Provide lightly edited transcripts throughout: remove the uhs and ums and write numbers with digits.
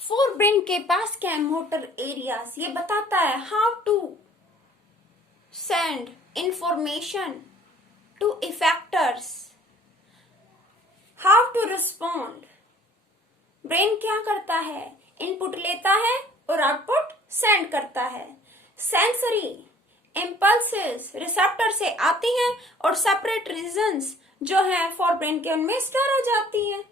Fore brain के पास क्या है? Motor areas. ये बताता है how to send information to effectors, how to respond. Brain क्या करता है? इनपुट लेता है और आउटपुट सेंड करता है। सेंसरी इम्पल्सेस रिसेप्टर से आती हैं और सेपरेट रीजन्स जो है फोर ब्रेन के उनमें स्टोर हो जाती हैं।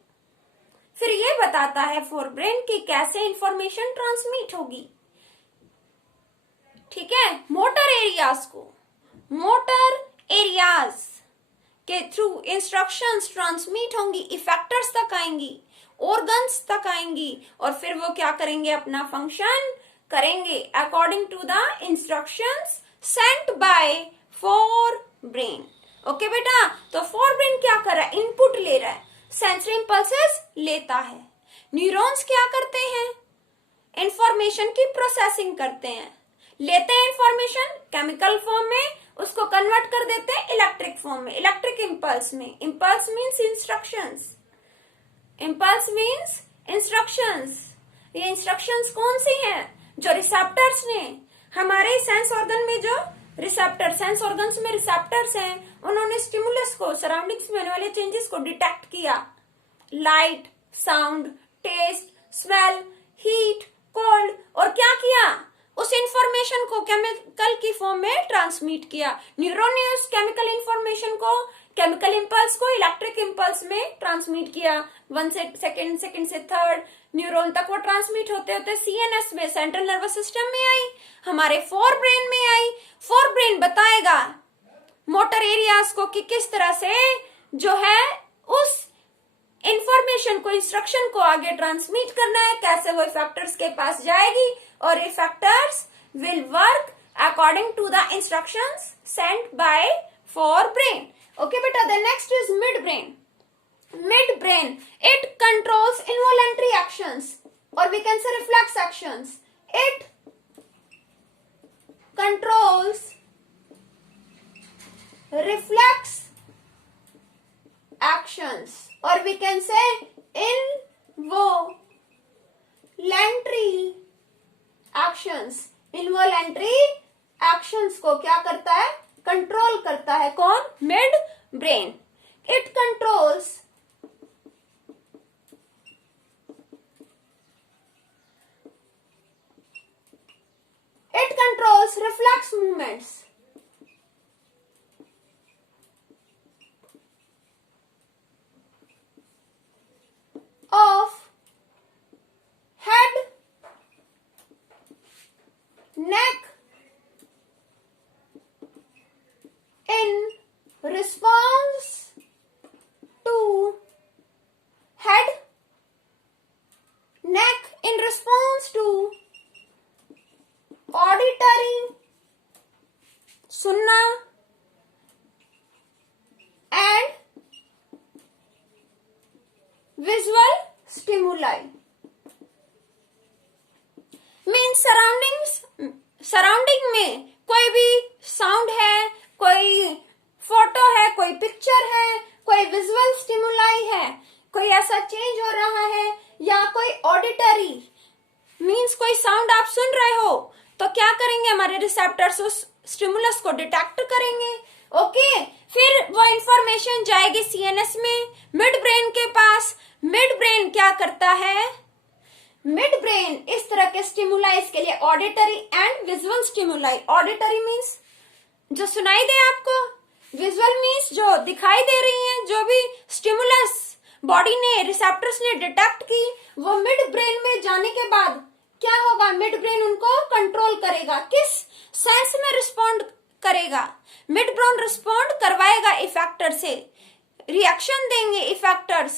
फिर ये बताता है फोर ब्रेन की कैसे इंफॉर्मेशन ट्रांसमिट होगी। ठीक है, मोटर एरियाज के थ्रू इंस्ट्रक्शंस ट्रांसमिट होंगी, इफेक्टर्स तक आएंगी, ऑर्गन्स तक आएंगी और फिर वो क्या करेंगे? अपना फंक्शन करेंगे according to the instructions sent by forebrain. Okay बेटा, तो फोर ब्रेन क्या कर रहा है? इनपुट ले रहा है, सेंसरी इंपल्सेस लेता है। न्यूरॉन्स क्या करते हैं? इंफॉर्मेशन की प्रोसेसिंग करते हैं, लेते हैं इंफॉर्मेशन केमिकल फॉर्म में, उसको कन्वर्ट कर देते हैं इलेक्ट्रिक फॉर्म में, इलेक्ट्रिक इंपल्स में। Impulse means instructions, impulse means instructions. ये इंस्ट्रक्शंस कौन सी हैं? जो रिसेप्टर्स ने हमारे सेंस ऑर्गन में, जो रिसेप्टर सेंस ऑर्गन्स में रिसेप्टर्स हैं, उन्होंने स्टिमुलस को, सराउंडिंग्स में होने वाले चेंजेस को डिटेक्ट किया। Light, sound, taste, smell, heat, cold, और क्या किया? उस इंफॉर्मेशन को केमिकल की फॉर्म में ट्रांसमिट किया। न्यूरॉन ने उस केमिकल इंफॉर्मेशन को, केमिकल इंपल्स को इलेक्ट्रिक इंपल्स में ट्रांसमिट किया। 1 सेकेंड, सेकेंड से थर्ड न्यूरॉन तक वो ट्रांसमिट होते होते सीएनएस में, सेंट्रल नर्वस सिस्टम में आई, हमारे फोर ब्रेन में आई। फोर ब्रेन बताएगा मोटर एरियाज को कि किस तरह से जो है उस इंफॉर्मेशन को, इंस्ट्रक्शन को आगे ट्रांसमिट करना है, कैसे वो इफेक्टर्स के पास जाएगी और effectors will work according to the instructions sent by forebrain. Okay बेटा, the next is midbrain. Mid brain, it controls involuntary actions or we can say reflex actions. It controls reflex actions or we can say involuntary actions. Involuntary actions को क्या करता है? Control करता है। कौन? Mid brain. It controls reflex movements of head, neck in response to head, neck in response to auditory, सुनना, and visual stimuli. Means surrounding में कोई भी साउंड है, कोई फोटो है, कोई पिक्चर है, कोई विजुअल स्टिमुलाई है, कोई ऐसा चेंज हो रहा है, या कोई ऑडिटरी मीन्स कोई साउंड आप सुन रहे हो, तो क्या करेंगे? हमारे रिसेप्टर्स उस स्टिमुलस को डिटेक्ट करेंगे। ओके, फिर वो इंफॉर्मेशन जाएगी सीएनएस में, मिड ब्रेन के पास। मिड ब्रेन क्या करता है? मिड ब्रेन इस तरह के स्टिमुलाइज के लिए auditory and visual stimuli. Auditory means जो सुनाई दे आपको, विजुअल मीन्स जो दिखाई दे रही है, जो भी स्टिमुलस बॉडी ने, रिसेप्टर्स ने डिटेक्ट की, वो मिड ब्रेन में जाने के बाद क्या होगा? मिड ब्रेन उनको कंट्रोल करेगा। किस सेंस में रिस्पॉन्ड करेगा? मिड ब्रेन रिस्पॉन्ड करवाएगा इफेक्टर से, रिएक्शन देंगे इफेक्टर्स।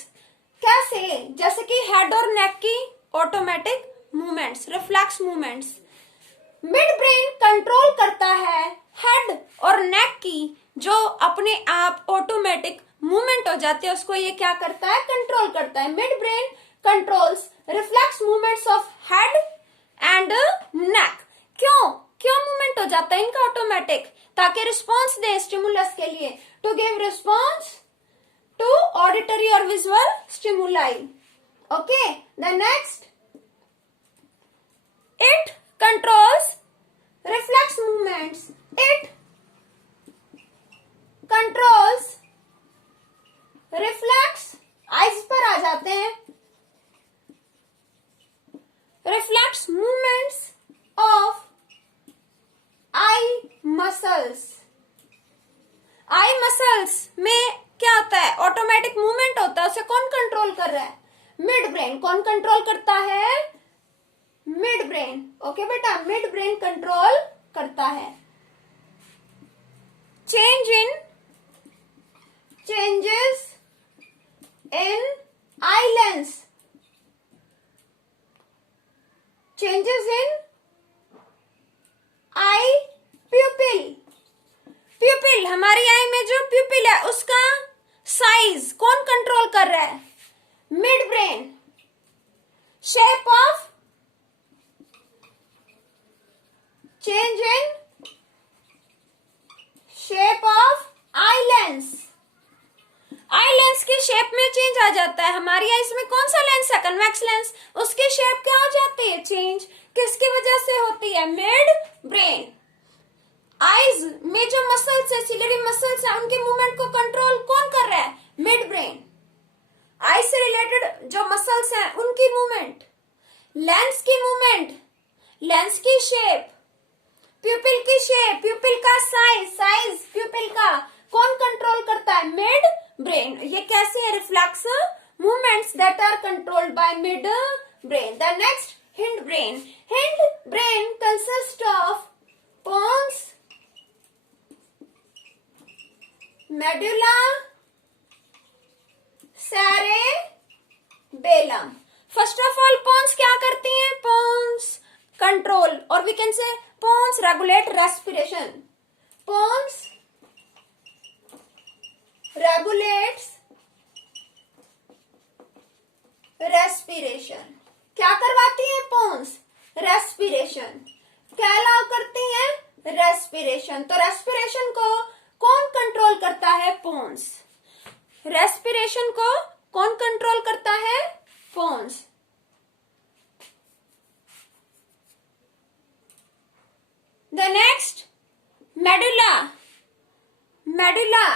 कैसे? जैसे कि हेड और नेक की automatic movements, reflex movements. Mid brain control करता है हेड और नेक की, जो अपने आप ऑटोमेटिक मूवमेंट हो जाते हैं, उसको ये क्या करता है? कंट्रोल करता है। Mid brain controls reflex movements of head and neck. क्यों मूवमेंट हो जाता है इनका ऑटोमेटिक? ताकि रिस्पॉन्स दे स्टिमुलस के लिए, to give response to auditory or visual stimuli. Okay, the next brain. कौन कंट्रोल करता है? Midbrain. ओके बेटा, मिड ब्रेन कंट्रोल करता है। Changes in eye lens, changes in eye pupil. Pupil, हमारी आई में जो प्यूपिल है उसका साइज कौन कंट्रोल कर रहा है? Mid brain. Shape of, change in shape of eye lens. Eye lens के शेप में चेंज आ जाता है। हमारी आईज में कौन सा लेंस है? Convex lens. उसकी शेप क्या हो जाती है? चेंज। किसकी वजह से होती है? Mid brain. आईज में जो मसल्स है, सिलरी मसल्स है, उनके मूवमेंट को कंट्रोल कौन कर रहा है? Mid brain. आई से रिलेटेड जो मसल्स हैं उनकी मूवमेंट, लेंस की मूवमेंट, लेंस की शेप, प्यूपिल की शेप, प्यूपिल का साइज प्यूपिल का कौन कंट्रोल करता है? Midbrain. ये कैसे है? Reflex movements that are controlled by midbrain. The next, hindbrain. Hindbrain consist of pons, medulla, cerebellum. First of all pons क्या करती हैं? पोन्स कंट्रोल, और we can say pons regulate respiration. Pons regulates respiration. क्या करवाती है पोन्स? Respiration. क्या allow करती हैं? रेस्पिरेशन। तो रेस्पिरेशन को कौन कंट्रोल करता है? पोन्स। रेस्पिरेशन को कौन कंट्रोल करता है? Pons. The next, medulla. Medulla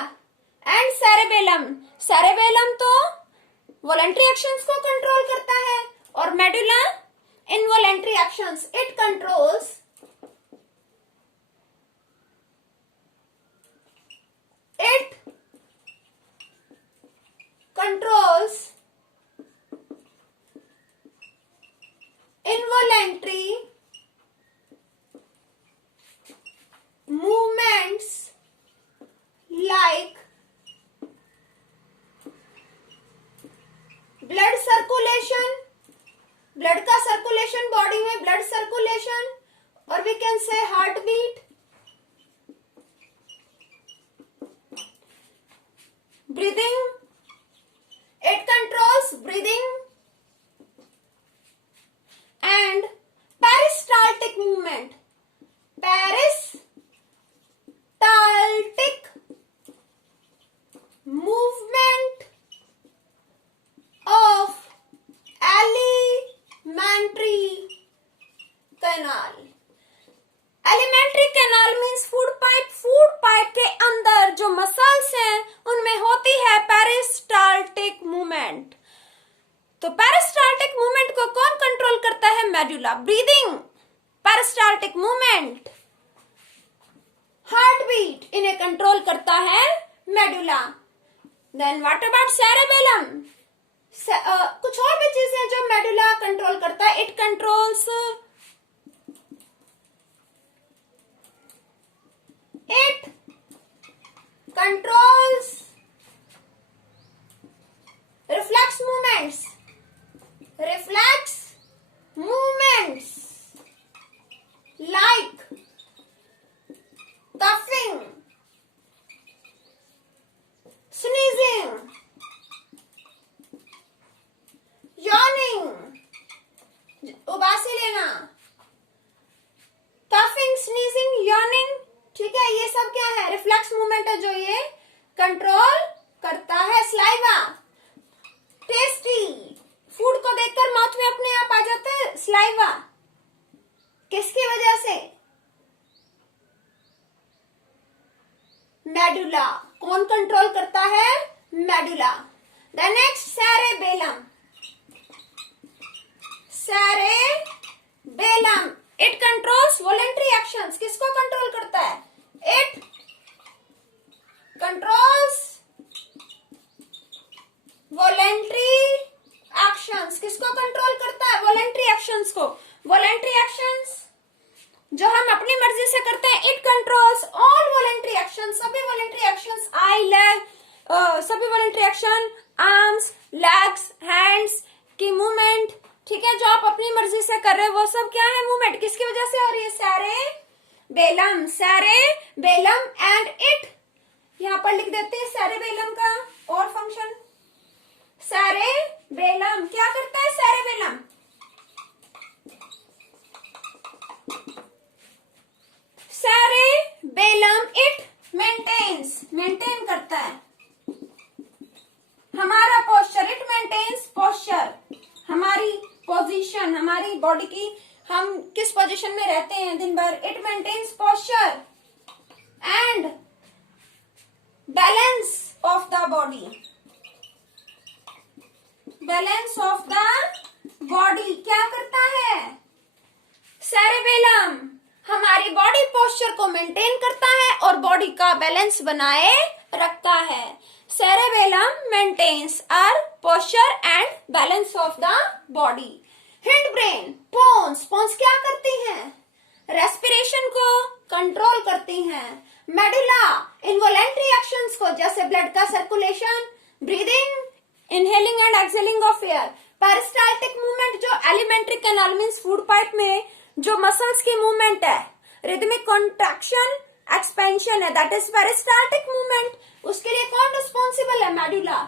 and cerebellum. Cerebellum तो वॉलंटरी एक्शंस को कंट्रोल करता है और medulla involuntary actions. It controls involuntary movements like blood circulation, blood का सर्कुलेशन, बॉडी में ब्लड सर्कुलेशन, और we can say heart beat, breathing. It controls breathing and peristaltic movement. Peristaltic movement of alimentary canal. Alimentary canal means food pipe. Food pipe के अंदर जो muscles हैं उनमें होती है पेरिस्टाल्टिक मूवमेंट। तो पेरिस्टाल्टिक मूवमेंट को कौन कंट्रोल करता है? Medulla. Breathing, peristaltic movement, heart beat, इन्हें कंट्रोल करता है medulla. Then what about cerebellum? कुछ और भी चीजें जो मेडुला कंट्रोल करता है। It controls reflex movements like coughing, sneezing, yawning, उबासी लेना, coughing, sneezing, yawning। ठीक है, ये सब क्या है? रिफ्लेक्स मूवमेंट है जो ये कंट्रोल करता है। स्लाइवा, टेस्टी, फूड को देखकर माउथ में अपने आप आ जाता है स्लाइवा। किसकी वजह से? मेडुला। कौन कंट्रोल करता है? Medulla. The next, cerebellum. Cerebellum, it controls voluntary actions. किसको कंट्रोल करता है? It controls voluntary actions. किसको कंट्रोल करता है? वॉलेंट्री एक्शंस को। वॉलेंट्री एक्शंस जो हम अपनी मर्जी से करते हैं, it controls all voluntary action, सभी वॉलेंट्री एक्शंस, आई लेग, सभी voluntary action, arms, legs, hands की मूवमेंट, ठीक है, जो आप अपनी मर्जी से कर रहे हो वो सब क्या है? मूवमेंट। किसकी वजह से हो रही है? सेरेबेलम, सेरेबेलम एंड इट, यहां पर लिख देते हैं सेरेबेलम का और फंक्शन। सेरेबेलम क्या करता है? सेरेबेलम सेरेबेलम इट मेंटेन करता है हमारा पोस्चर, इट मेंटेन्स पोस्चर, हमारी पोजीशन, हमारी बॉडी की, हम किस पोजीशन में रहते हैं दिन भर, it maintains posture and balance of the body, balance of the body क्या करता है? सेरेबेलम हमारी बॉडी पोस्चर को मेंटेन करता है और बॉडी का बैलेंस बनाए रखता है। Cerebellum maintains our posture and balance of the body. Hindbrain, pons क्या करती हैं? रेस्पिरेशन को कंट्रोल करती हैं। मेडुला इनवॉलेंट्री एक्शंस को, जैसे ब्लड का circulation, breathing, inhaling and exhaling of air. Peristaltic movement जो alimentary canal means food pipe में जो मसल्स की मूवमेंट है, रिदमिक कॉन्ट्रैक्शन, एक्सपेंशन है, दैट इज पेरिस्टाल्टिक मूवमेंट। उसके लिए कौन रिस्पॉन्सिबल है? Medulla.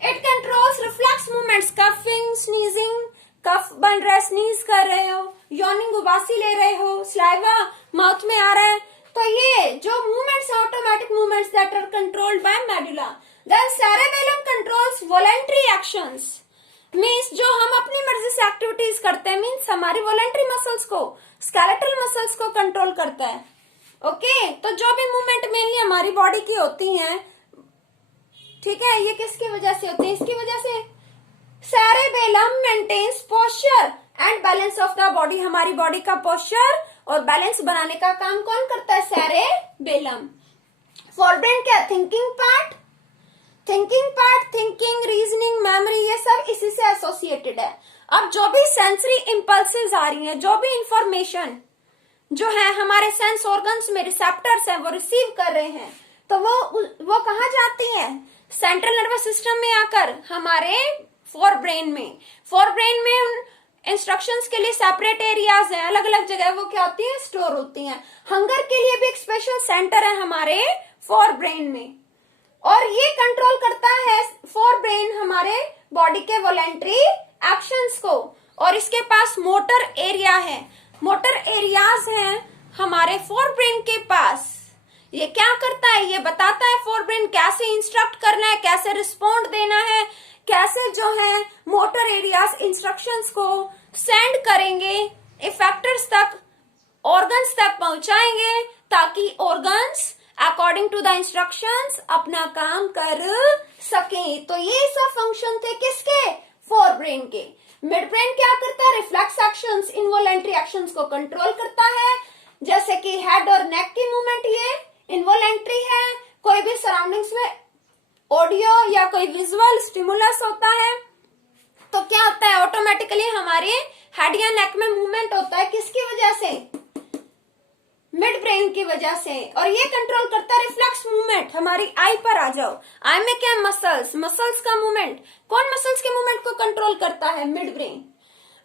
It controls reflex movements, coughing, sneezing, cough बन रहा है, स्नीज कर रहे हो, यॉर्निंग उबासी ले रहे हो, स्लाइवा माउथ में आ रहा है, तो ये जो मूवमेंट्स है automatic movements that are controlled by medulla. Then cerebellum controls voluntary actions, means जो हम अपनी मर्जी से एक्टिविटीज करते हैं, मीन्स हमारी वॉलेंट्री मसल्स को, स्केलेटल मसल्स को कंट्रोल करता है। ओके तो जो भी मूवमेंट मेनली हमारी बॉडी की होती हैं, ठीक है, ये किसकी वजह से होती है? इसकी वजह से। Cerebellum maintains posture and balance of the body, हमारी बॉडी का पोस्चर और बैलेंस बनाने का काम कौन करता है? सेरेबेलम। फोरब्रेन क्या? Thinking part, thinking, reasoning, memory, ये सब इसी से एसोसिएटेड है। अब जो भी सेंसरी इंपल्सेस आ रही हैं, जो भी इंफॉर्मेशन जो है हमारे सेंस ऑर्गन्स में रिसेप्टर्स हैं वो रिसीव कर रहे हैं, तो वो कहाँ जाती हैं? सेंट्रल नर्वस सिस्टम में आकर हमारे फोर ब्रेन में इंस्ट्रक्शंस के लिए सेपरेट एरियाज हैं, अलग अलग जगह वो क्या होती है? स्टोर होती हैं। हंगर के लिए भी एक स्पेशल सेंटर है हमारे फोर ब्रेन में, और ये कंट्रोल करता है फोर ब्रेन हमारे बॉडी के वॉलेंट्री एक्शंस को। और इसके पास मोटर एरिया है, मोटर एरियाज हैं हमारे फोर ब्रेन के पास। ये क्या करता है? ये बताता है फोर ब्रेन कैसे इंस्ट्रक्ट करना है, कैसे रिस्पॉन्ड देना है, कैसे जो है मोटर एरियाज इंस्ट्रक्शंस को सेंड करेंगे इफेक्टर्स तक, ऑर्गन्स तक पहुंचाएंगे, ताकि organs according to the instructions अपना काम कर सके। तो ये सब फंक्शन थे किसके? फोर ब्रेन के। मिड ब्रेन क्या करता है? रिफ्लेक्स एक्शंस, इनवॉलेंट्री एक्शंस को कंट्रोल करता है, जैसे कि हेड और नेक की मूवमेंट, ये इनवॉलेंट्री है। कोई भी सराउंडिंग्स में ऑडियो या कोई विजुअल स्टिमुलस होता है तो क्या होता है? ऑटोमेटिकली हमारे हेड या नेक में मूवमेंट होता है, किसकी वजह से? मिड ब्रेन की वजह से। और ये कंट्रोल करता है रिफ्लेक्स मूवमेंट। हमारी आई पर आ जाओ, आई में क्या? मसल्स का मूवमेंट। कौन मसल्स के मूवमेंट को कंट्रोल करता है? Mid brain.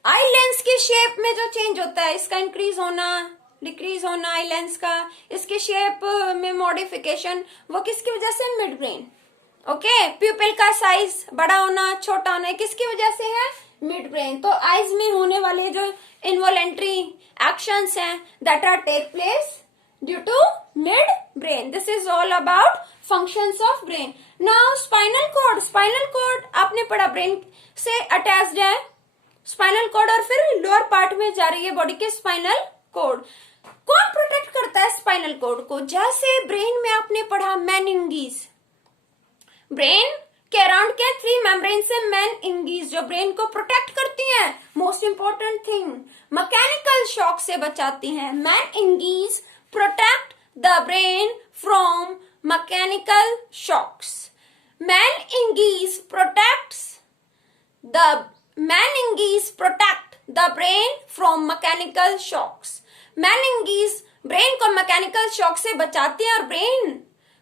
आई लेंस की शेप में जो चेंज होता है, इसका इंक्रीज होना, डिक्रीज होना, आई लेंस का, इसके शेप में मॉडिफिकेशन, वो किसकी वजह से? Mid brain. ओके, प्यूपिल का साइज बड़ा होना, छोटा होना, किसकी वजह से है? Mid brain. तो आईज में होने वाले जो इनवॉलेंट्री एक्शंस हैं that are take place due to midbrain. This is all about functions of brain. Now spinal cord आपने पढ़ा, ब्रेन से अटैच्ड है स्पाइनल कॉर्ड, और फिर लोअर पार्ट में जा रही है बॉडी के स्पाइनल कॉर्ड। कौन प्रोटेक्ट करता है स्पाइनल कॉर्ड को? जैसे ब्रेन में आपने पढ़ा मेनिंगीज, ब्रेन के अराउंड के 3 मेम्ब्रेन से मेनिंगीज जो ब्रेन को प्रोटेक्ट करती हैं। Most important thing, mechanical shock से बचाती हैं। Meninges protect the brain from mechanical shocks. Meninges protects the meninges protect the brain from mechanical shocks. meninges brain को मैकेनिकल शॉक से बचाते हैं और ब्रेन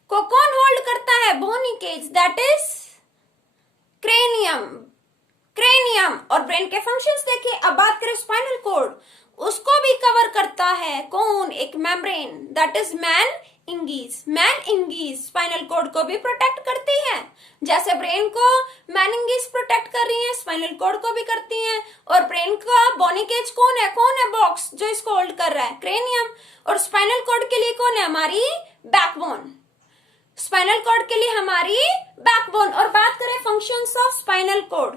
को कौन होल्ड करता है? Bony cage, that is cranium. Cranium और ब्रेन के फंक्शंस देखिए। अब बात करें स्पाइनल कॉर्ड, उसको भी कवर करता है कौन? एक membrane, that is meninges. Meninges spinal cord को भी प्रोटेक्ट करती है, जैसे ब्रेन को मेनिंगेस प्रोटेक्ट कर रही है, स्पाइनल कॉर्ड को भी करती है। और ब्रेन का बोनी केज कौन है? कौन है बॉक्स जो इसको होल्ड कर रहा है? क्रेनियम। और स्पाइनल कॉर्ड के लिए कौन है? हमारी बैकबोन। स्पाइनल कॉर्ड के लिए हमारी बैकबोन। और बात करें फंक्शंस ऑफ स्पाइनल कॉर्ड,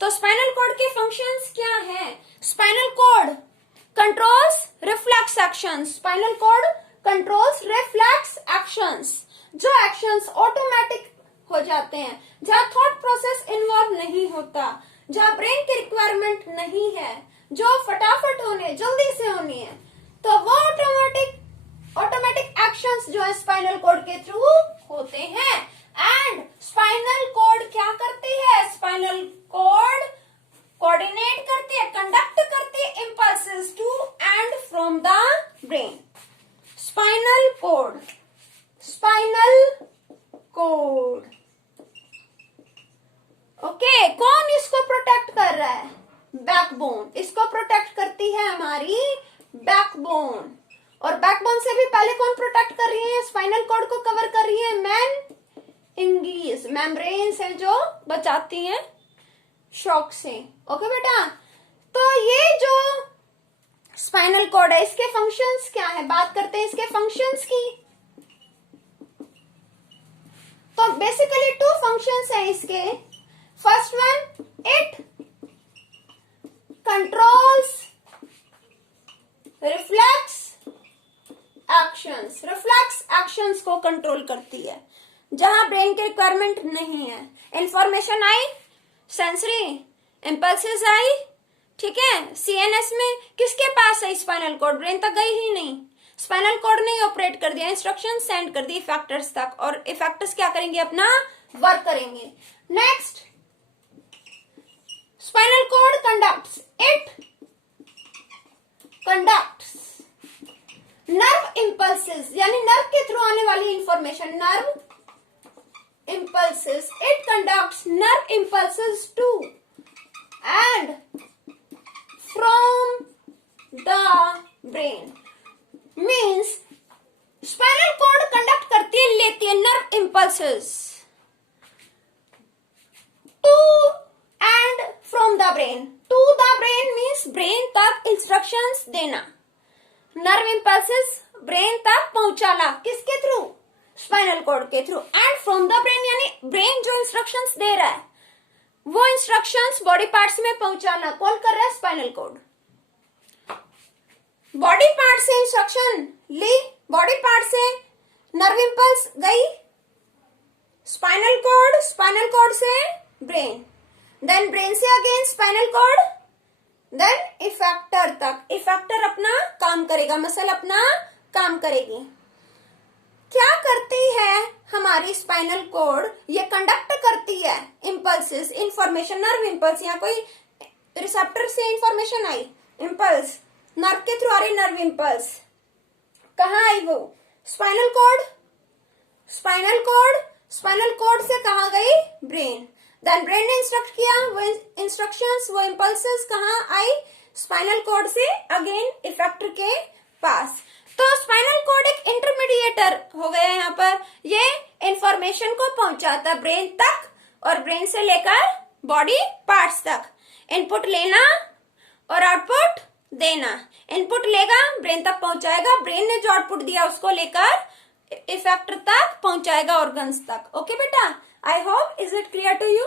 तो स्पाइनल कॉर्ड के फंक्शंस क्या है? Spinal cord controls reflex actions. Spinal cord controls reflex actions, जो एक्शंस ऑटोमेटिक हो जाते हैं, जहां थॉट प्रोसेस इन्वॉल्व नहीं होता, जहां ब्रेन की रिक्वायरमेंट नहीं है, जो फटाफट होने, जल्दी से होनी है, तो वो ऑटोमेटिक एक्शंस जो है स्पाइनल कॉर्ड के थ्रू होते हैं। एंड स्पाइनल कॉर्ड क्या करती है? स्पाइनल कॉर्ड कोऑर्डिनेट करती है, कंडक्ट करती है impulses to and from the brain. Spinal cord, spinal cord, okay. कौन इसको प्रोटेक्ट कर रहा है? बैकबोन। इसको प्रोटेक्ट करती है हमारी बैकबोन। और बैकबोन से भी पहले कौन प्रोटेक्ट कर रही है? स्पाइनल कॉर्ड को कवर कर रही है मेनिंगेस, मेम्ब्रेन्स है जो बचाती हैं शॉक से। ओके बेटा, तो ये जो स्पाइनल कॉर्ड है, इसके फंक्शंस क्या है? बात करते हैं इसके फंक्शंस की। तो बेसिकली 2 फंक्शंस है इसके। First one, it controls reflex actions. Reflex actions को कंट्रोल करती है, जहां ब्रेन की रिक्वायरमेंट नहीं है। इंफॉर्मेशन आई, सेंसरी इंपल्सेस आई, ठीक है, सीएनएस में किसके पास है? Spinal cord. ब्रेन तक गई ही नहीं, स्पाइनल कॉर्ड ने ऑपरेट कर दिया, इंस्ट्रक्शन सेंड कर दी इफेक्टर्स तक, और इफेक्टर्स क्या करेंगे? अपना वर्क करेंगे। Next, spinal cord conducts, it conducts nerve impulses, यानी नर्व के थ्रू आने वाली information, nerve impulses. It conducts nerve impulses to and from the brain. Means spinal cord conduct करती है, लेती है nerve impulses to and from the brain. To the brain means brain तक instructions देना, nerve impulses brain तक पहुंचाना, किसके through? Spinal cord के through. And from the brain यानी ब्रेन जो इंस्ट्रक्शंस दे रहा है, वो इंस्ट्रक्शंस बॉडी पार्ट्स में पहुंचाना कौन कर रहा है? Spinal cord. बॉडी पार्ट से इंस्ट्रक्शन ली, बॉडी पार्ट से नर्व इंपल्स गई स्पाइनल कॉर्ड, स्पाइनल कॉर्ड से ब्रेन, देन ब्रेन से again spinal cord, then effector तक। इफेक्टर अपना काम करेगा, मसल अपना काम करेगी। क्या करती है हमारी स्पाइनल कॉर्ड? ये कंडक्ट करती है इंपल्सेस, इंफॉर्मेशन, नर्व इंपल्स। यहाँ कोई रिसेप्टर से इंफॉर्मेशन आई, इंपल्स नर्व के थ्रू आ रही, नर्व इंपल्स कहाँ आई? वो spinal cord, spinal cord, spinal cord से कहाँ गई? ब्रेन। देन ब्रेन ने इंस्ट्रक्ट किया, वो इंस्ट्रक्शंस, वो इंपल्सेस कहाँ आई? स्पाइनल कॉर्ड से अगेन इफेक्टर के पास। तो स्पाइनल कॉर्ड एक इंटरमीडिएटर हो गया यहाँ पर, ये इंफॉर्मेशन को पहुंचाता ब्रेन तक और ब्रेन से लेकर बॉडी पार्ट्स तक। इनपुट लेना और आउटपुट देना। इनपुट लेगा, ब्रेन तक पहुंचाएगा, ब्रेन ने जो आउटपुट दिया उसको लेकर इफेक्टर तक पहुंचाएगा, ऑर्गन्स तक। ओके बेटा, I hope is it clear to you?